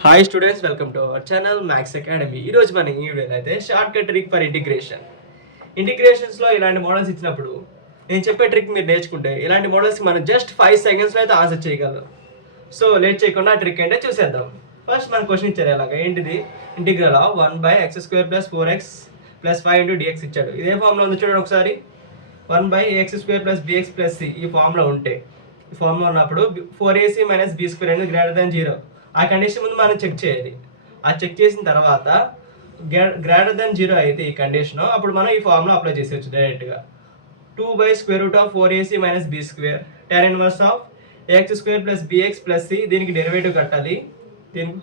Hi students, welcome to our channel maths academy. ఈరోజు మనం ఈ వీడియోలో అయితే షార్ట్ కట్ ట్రిక్ ఫర్ ఇంటిగ్రేషన్స్లో ఇలాంటి మోడల్స్ ఇచ్చినప్పుడు నేను చెప్పే ట్రిక్ మీరు నేర్చుకుంటే ఇలాంటి మోడల్స్కి మనం జస్ట్ 5 సెకండ్స్లో అయితే ఆన్సర్ చేయగలం. సో లేట్ చేయకుండా ఆ ట్రిక్ ఏంటో చూసేద్దాం. ఫస్ట్ మన క్వశ్చన్ ఇచ్చారు అలాగా, ఏంటిది? Integral of 1/x² + 4x + 5 × dx ఇచ్చాడు. ఇదే ఫామ్లో ఉంది చూడండి ఒకసారి. 1/x² + bx + c ఈ ఫామ్లో ఉంటే, ఈ ఫామ్లో ఉన్నప్పుడు 4ac - b² అనేది >0. ఆ కండిషన్ ముందు మనం చెక్ చేయాలి. ఆ చెక్ చేసిన తర్వాత >0 అయితే ఈ కండిషన్, అప్పుడు మనం ఈ ఫార్ములా అప్లై చేసేయచ్చు డైరెక్ట్గా. 2/4ac - b² tan 1 x² + bx + c, దీనికి డెరివేటివ్ కట్టాలి. దీనికి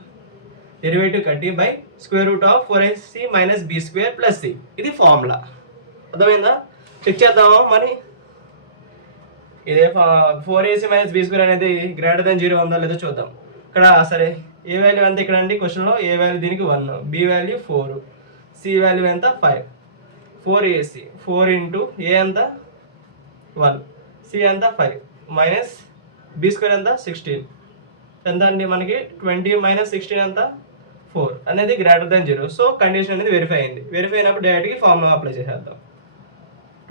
డెరివేటివ్ కట్టి √4ac - b² + c, ఇది ఫార్ములా. అర్థమైందా? చెక్ చేద్దాము మరి. ఇదే 4ac - b² అనేది >0 ఉందా లేదో చూద్దాం. ఇక్కడ సరే ఏ వాల్యూ ఎంత ఇక్కడ అండి క్వశ్చన్లో? ఏ వాల్యూ దీనికి 1, బి వాల్యూ 4, సి వాల్యూ ఎంత 5. 4ac 4 × ఏ ఎంత 1, సి ఎంత 5 మైనస్ b² ఎంత 16 ఎంత అండి మనకి 20 - 16 ఎంత 4 అనేది >0. సో కండిషన్ అనేది వెరిఫై అయింది. వెరిఫై అయినప్పుడు డైరెక్ట్గా ఫార్ములా అప్లై చేసేద్దాం.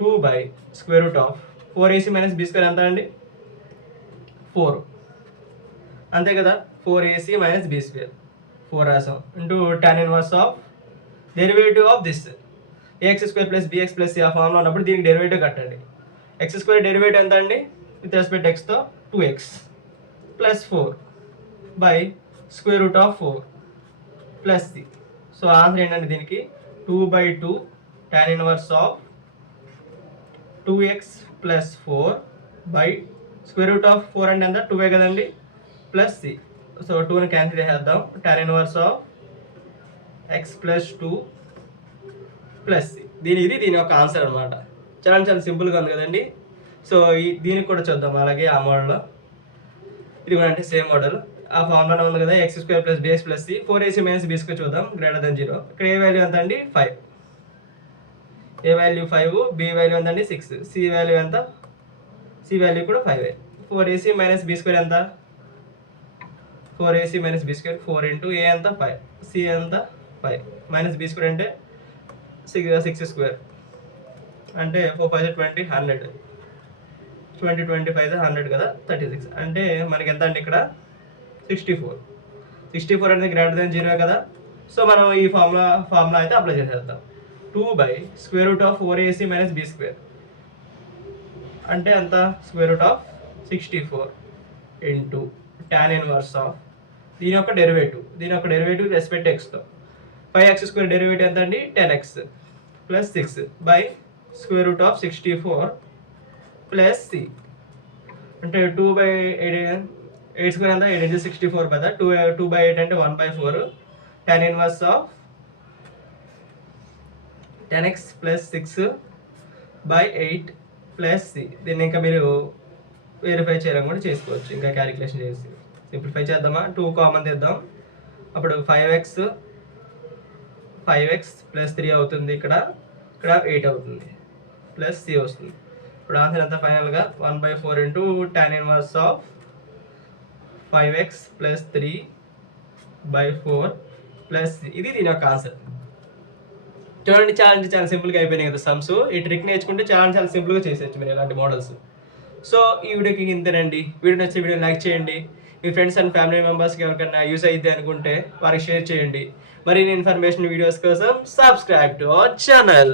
2/4ac - b² ఎంత అండి 4, అంతే కదా. 4ac - b² 4 రాసాం into tan 1 derivative of this ax² + bx + c ఆ ఫామ్లో ఉన్నప్పుడు దీనికి డెరివేటివ్ కట్టండి. x² డెరివేటివ్ ఎంత అండి విత్ రెస్పెక్ట్ xతో 2x + 4 √4 + c. సో ఆన్సర్ ఏంటంటే దీనికి 2/2 tan 1 2x + 4 √4 అంటే ఎంత 2 కదండి + c. సో 2ని క్యాన్సిల్ చేసేద్దాం. tan 1 x + 2 + c, దీని యొక్క ఆన్సర్ అనమాట. చాలా సింపుల్గా ఉంది కదండి. సో దీనికి కూడా చూద్దాం అలాగే ఆ మోడల్లో. ఇది కూడా అంటే సేమ్ మోడల్, ఆ ఫార్ములా ఉంది కదా, x² + bx + c 4ac - b² చూద్దాం >0. ఇక్కడ ఏ వాల్యూ ఎంత అండి 5, ఏ వాల్యూ 5, బి వాల్యూ ఎంత అండి 6, సి వాల్యూ ఎంత, సి వాల్యూ కూడా 5. 4ac - b² ఎంత 4ac - b² 4 × ఏ ఎంత 5, సి ఎంత 5 మైనస్ b² అంటే 6² అంటే 4 5 20 100 20 25 100 కదా 36 అంటే మనకి ఎంత అంటే ఇక్కడ 64 అనేది >0 కదా. సో మనం ఈ ఫార్ములా అయితే అప్లై చేసేద్దాం. 2/4ac - b² అంటే ఎంత √64 tan 1 దీని యొక్క డెరివేటివ్ రెస్పెక్ట్ xతో 5x² డెరివేటివ్ ఎంత అండి 10x + 6 √64 + c అంటే 2/8 8² ఎంత 8 × 64 కదా. 2/8 అంటే 1/4 tan 1 10x + 6/8 + c. దీన్ని ఇంకా మీరు వెరిఫై చేయడం కూడా చేసుకోవచ్చు, ఇంకా క్యాలిక్యులేషన్ చేసి. సింప్లిఫై చేద్దామా? 2 కామన్ తీద్దాం. అప్పుడు 5x + 3 అవుతుంది, ఇక్కడ 8 అవుతుంది + c వస్తుంది. ఇప్పుడు ఆన్సర్ ఎంత ఫైనల్గా 1/4 × tan 1 5x + 3/4 + c. ఇది దీని యొక్క ఆన్సర్. చూడండి, చాలా సింపుల్గా అయిపోయినాయి కదా సమ్స్. ఈ ట్రిక్ నేర్చుకుంటే చాలా సింపుల్గా చేసేయచ్చు మీరు ఇలాంటి మోడల్స్. సో ఈ వీడియోకి ఇంతేనండి. వీడియో నచ్చితే వీడియో లైక్ చేయండి. మీ ఫ్రెండ్స్ అండ్ ఫ్యామిలీ మెంబర్స్కి ఎవరికైనా యూస్ అయ్యిద్ది అనుకుంటే వారికి షేర్ చేయండి. మరిన్ని ఇన్ఫర్మేషన్ వీడియోస్ కోసం సబ్స్క్రైబ్ టు అవర్ ఛానల్.